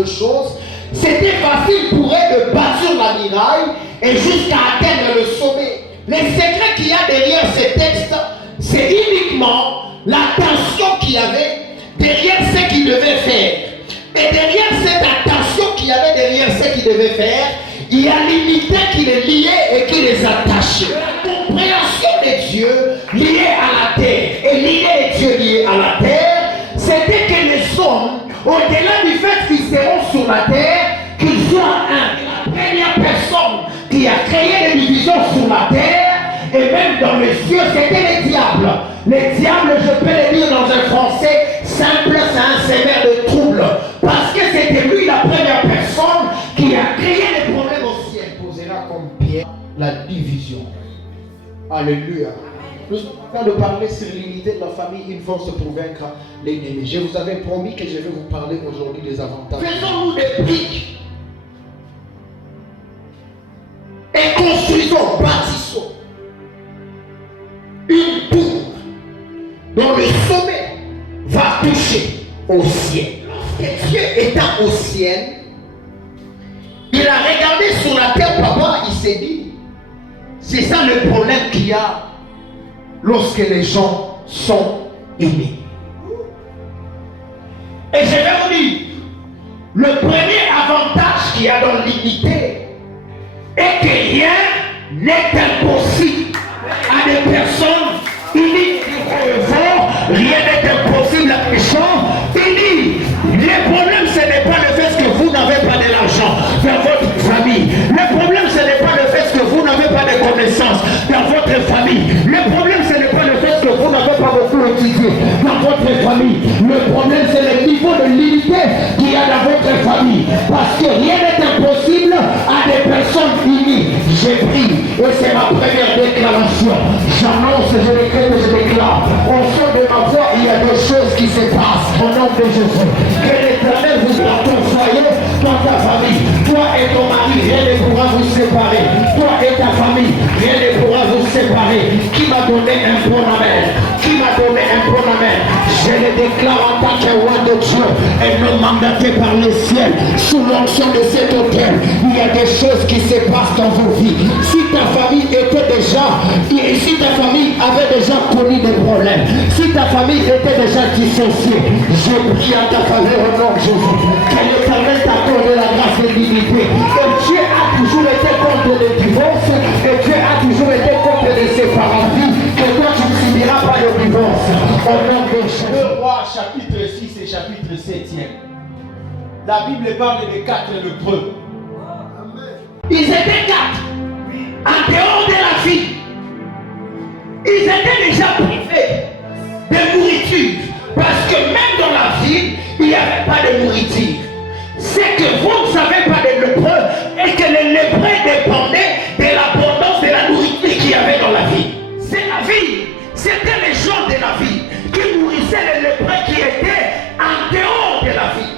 de choses, c'était facile pour eux de bâtir la muraille et jusqu'à atteindre le sommet. Le secret qu'il y a derrière ces textes, c'est uniquement l'attention qu'il y avait derrière ce qu'ils devaient faire. Et derrière cette attention qu'il y avait derrière ce qu'ils devaient faire, il y a l'unité qui les liait et qui les attachait. La compréhension de Dieu liée à la terre et liée de Dieu liée à la terre, c'était que les hommes, au-delà du fait qu'ils seront sur la terre, qu'ils soient un. La première personne qui a créé les divisions sur la terre et même dans les cieux, c'était les diables. Les diables, je peux le dire dans un français simple, c'est un sévère de trouble. Parce que c'était lui la première personne qui a créé les problèmes au ciel. Posera comme pierre la division. Alléluia. Nous sommes en train de parler sur l'unité de la famille, une force pour vaincre l'ennemi. Je vous avais promis que je vais vous parler aujourd'hui des avantages. Faisons-nous des briques et construisons, bâtissons une tour dont le sommet va toucher au ciel. Et Dieu étant au ciel, il a regardé sur la terre, papa, il s'est dit, c'est ça le problème qu'il y a lorsque les gens sont unis. Et je vais vous dire, le premier avantage qu'il y a dans l'unité est que rien n'est impossible à des personnes unies. Rien n'est impossible à des gens unis. Le problème, ce n'est pas le fait que vous n'avez pas de l'argent dans votre famille. Le problème, ce n'est pas le fait que vous n'avez pas de connaissances dans votre famille. Le problème, ce n'est pas le fait que vous n'avez pas beaucoup étudié dans votre famille. Le problème, c'est le niveau de l'unité qu'il y a dans votre famille. Parce que rien n'est impossible à des personnes unies. J'ai pris, et c'est ma première déclaration. J'annonce, je décrète, je déclare. Au son de ma voix, il y a des choses qui se passent au nom de Jésus. Que l'Éternel vous dans ton foyer, dans ta famille. Toi et ton mari, rien ne pourra vous séparer. Toi et ta famille, rien ne pourra vous séparer. Qui m'a donné un bon amen? Qui m'a donné un bon amen? Je le déclare en tant que roi de Dieu, et non mandaté par le ciel, sous l'onction de cet hôtel. Il y a des choses qui se passent dans vos vies. Si ta famille était déjà, si ta famille avait déjà connu des problèmes, si ta famille était déjà dissociée, je prie à ta faveur au nom de Jésus. Que l'Éternel t'accorde la grâce de l'unité. Que Dieu a toujours été contre le divorce, et Dieu a toujours été contre les séparations. Que toi tu ne subiras pas le divorce. Au nom de Jésus. 2 Rois chapitre 6 et chapitre 7. La Bible parle des 4 lépreux. Ils étaient 4 en dehors de la vie. Ils étaient déjà privés de nourriture. Parce que même dans la ville, il n'y avait pas de nourriture. C'est que vous ne savez pas des lépreux et que les lépreux dépendaient de l'abondance de la nourriture qu'il y avait dans la vie. C'est la vie. C'était les gens de la vie qui nourrissaient les lépreux qui étaient en dehors de la vie.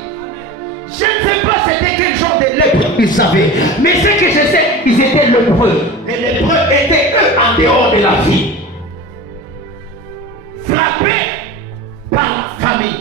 Je ne sais pas c'était quel genre de lépreux ils savaient, mais ce que je sais, ils étaient lépreux. Les lépreux étaient eux en dehors de la vie. Frappés par la famille.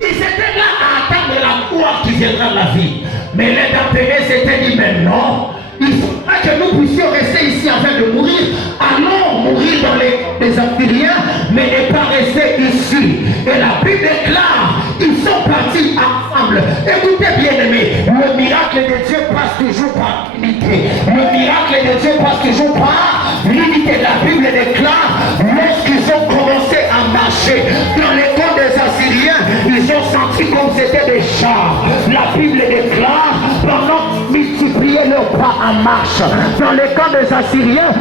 Ils étaient là à attendre la gloire qui viendra de la vie. Mais les d'Antérès s'étaient dit, mais non, il faudra que nous puissions rester ici afin de mourir. Allons mourir dans les Assyriens, mais ne pas rester ici. Et la Bible déclare, ils sont partis ensemble. Écoutez bien aimés, le miracle de Dieu passe toujours par l'unité. Le miracle de Dieu passe toujours par l'unité. La Bible déclare, lorsqu'ils ont commencé à marcher dans les camps des Assyriens, ils ont senti comme c'était des chars. La Bible déclare, pendant multiplier leurs pas en marche dans les camps des Assyriens,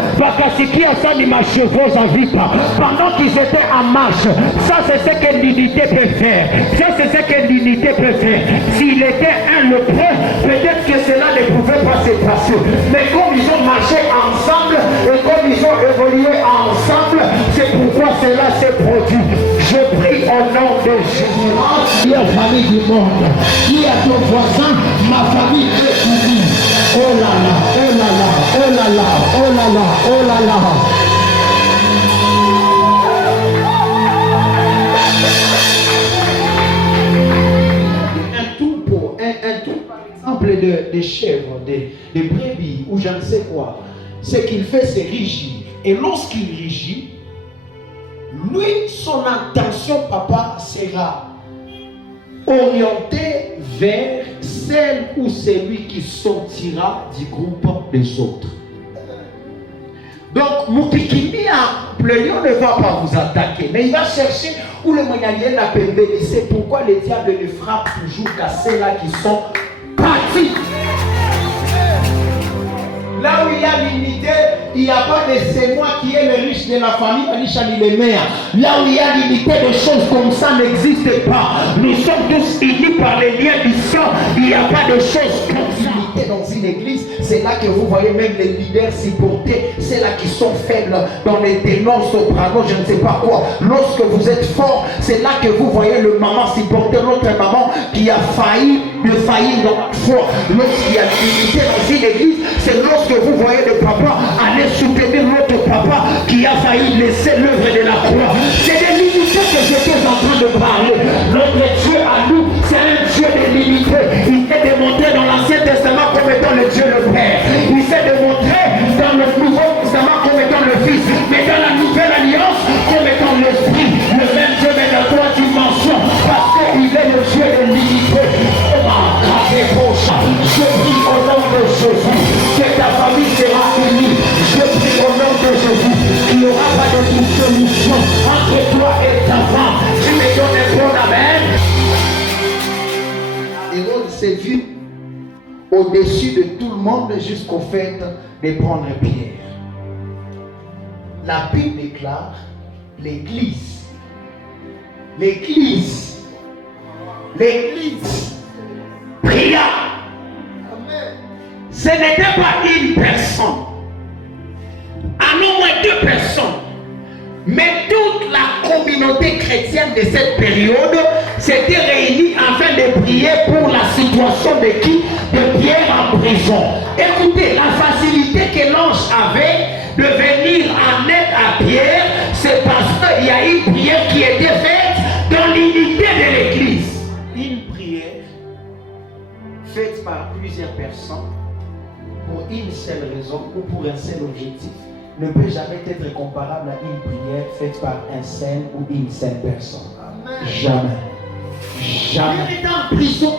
pendant qu'ils étaient en marche, ça c'est ce que l'unité peut faire. Ça c'est ce que l'unité peut faire. S'il était un lépreux, peut-être que cela ne pouvait pas se passer. Mais comme ils ont marché ensemble et comme ils ont évolué ensemble, c'est pourquoi cela s'est produit. Je prie au nom de Jésus. Qui est famille du monde, qui est ton voisin, ma famille est unie. Oh là là, oh là là, oh là là, oh là là, oh là là. Un troupeau, un de brebis ou je ne sais quoi. Ce qu'il fait, c'est régir. Et lorsqu'il régit, lui, son intention, papa, sera orientée vers celle ou celui qui sortira du groupe des autres. Donc, Mukikimia, le lion ne va pas vous attaquer, mais il va chercher où le moyen n'a pas élevé. C'est pourquoi le diable ne frappe toujours qu'à ceux-là qui sont partis. Là où il y a l'unité, il n'y a pas de c'est moi qui est le riche de la famille, Alicia les mères. Là où il y a l'unité, des choses comme ça n'existent pas. Nous sommes tous unis par les liens du sang. Il n'y a pas de choses comme ça. Dans une église, c'est là que vous voyez même les leaders s'y porter. C'est là qui sont faibles dans les ténors, sopranos, je ne sais pas quoi. Lorsque vous êtes fort, c'est là que vous voyez le maman s'y porter, l'autre maman qui a failli de faillir dans la foi. Lorsqu'il y a l'unité dans une église, c'est lorsque vous voyez le papa aller soutenir l'autre papa qui a failli laisser l'œuvre de la croix. C'est de l'unité que j'étais en train de parler. Notre Dieu à nous, c'est un Dieu de l'unité. Il est démontré dans l'Ancien Testament comme étant le Dieu le Père. Il s'est démontré dans le Nouveau Testament comme étant le Fils. Mais dans la Nouvelle Alliance comme étant l'Esprit. Le même Dieu mais dans trois dimensions. Parce qu'il est le Dieu de l'unité. Je prie au nom de Jésus que ta famille sera unie. Je prie au nom de Jésus qu'il n'y aura pas de dissolution entre toi et ta femme. Tu me donnes un bon amen. Hérode s'est vu au-dessus de tout le monde jusqu'au fait de prendre Pierre. La Bible déclare l'Église pria. Ce n'était pas une personne, à non moins deux personnes, mais toute la communauté chrétienne de cette période s'était réunie afin de prier pour la situation de qui? De Pierre en prison. Écoutez, la facilité que l'ange avait de venir en aide à Pierre, c'est parce qu'il y a une prière qui était faite dans l'unité de l'Église. Une prière faite par plusieurs personnes pour une seule raison ou pour un seul objectif ne peut jamais être comparable à une prière faite par un seul ou une seule personne. Amen. Jamais. Il était en prison.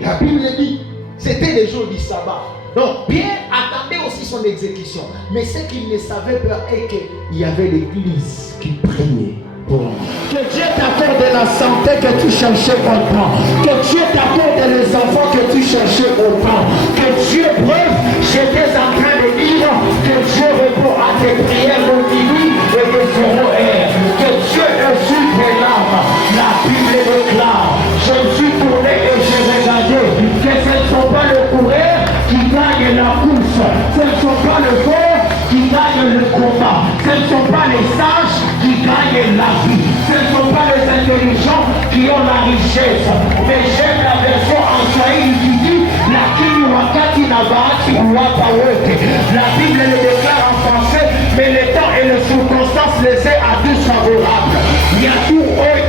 La Bible dit, c'était le jour du sabbat. Donc Pierre attendait aussi son exécution. Mais ce qu'il ne savait pas est qu'il y avait l'Église qui priait. Que Dieu t'accorde la santé que tu cherchais autant. Que Dieu t'accorde les enfants que tu cherchais autant. Que Dieu preuve, j'étais en train de dire que Dieu répond à tes prières continues et de zéro air. Que Dieu essuie tes larmes. La Bible déclare, je me suis tourné et j'ai regardé que ce ne sont pas le coureur qui gagne la course. Ce ne sont pas le fort qui gagne le combat. Ce ne sont pas les sages qui gagnent la vie. Ce ne sont pas les intelligents qui ont la richesse. Mais j'aime la version en Swahili qui dit lakini wakati na bahati huwapa wote. La Bible le déclare en français, mais le temps et les circonstances laissées à tous favorables. Il y a tout et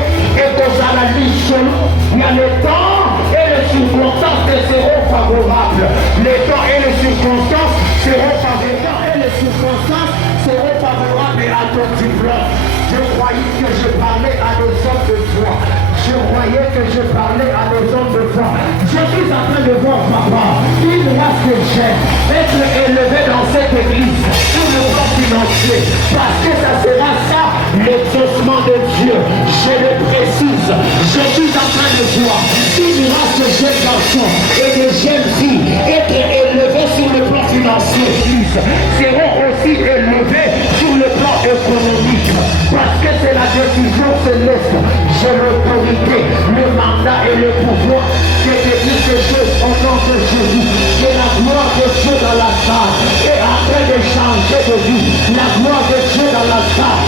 dans la vie solo. Il y a le temps et les circonstances seront favorables. Le temps et les circonstances seront favorables. Et les circonstances seront favorables à ton diplôme. Je croyais que je parlais à nos hommes de foi. Je croyais que je parlais à nos hommes de foi. Je suis en train de voir papa, une race que j'aime, être élevé dans cette église sur le plan financier. Parce que ça sera ça, l'exaucement de Dieu. Je le précise. Je suis en train de voir une race de jeunes garçons et de jeunes filles être élevés sur le plan financier. Seront aussi élevés sur le plan économique. Parce que c'est la décision céleste. J'ai l'autorité, le mandat et le pouvoir de te dire des choses au nom de Jésus. Que la gloire de Dieu dans la salle est en train de changer de vie. La gloire de Dieu dans la salle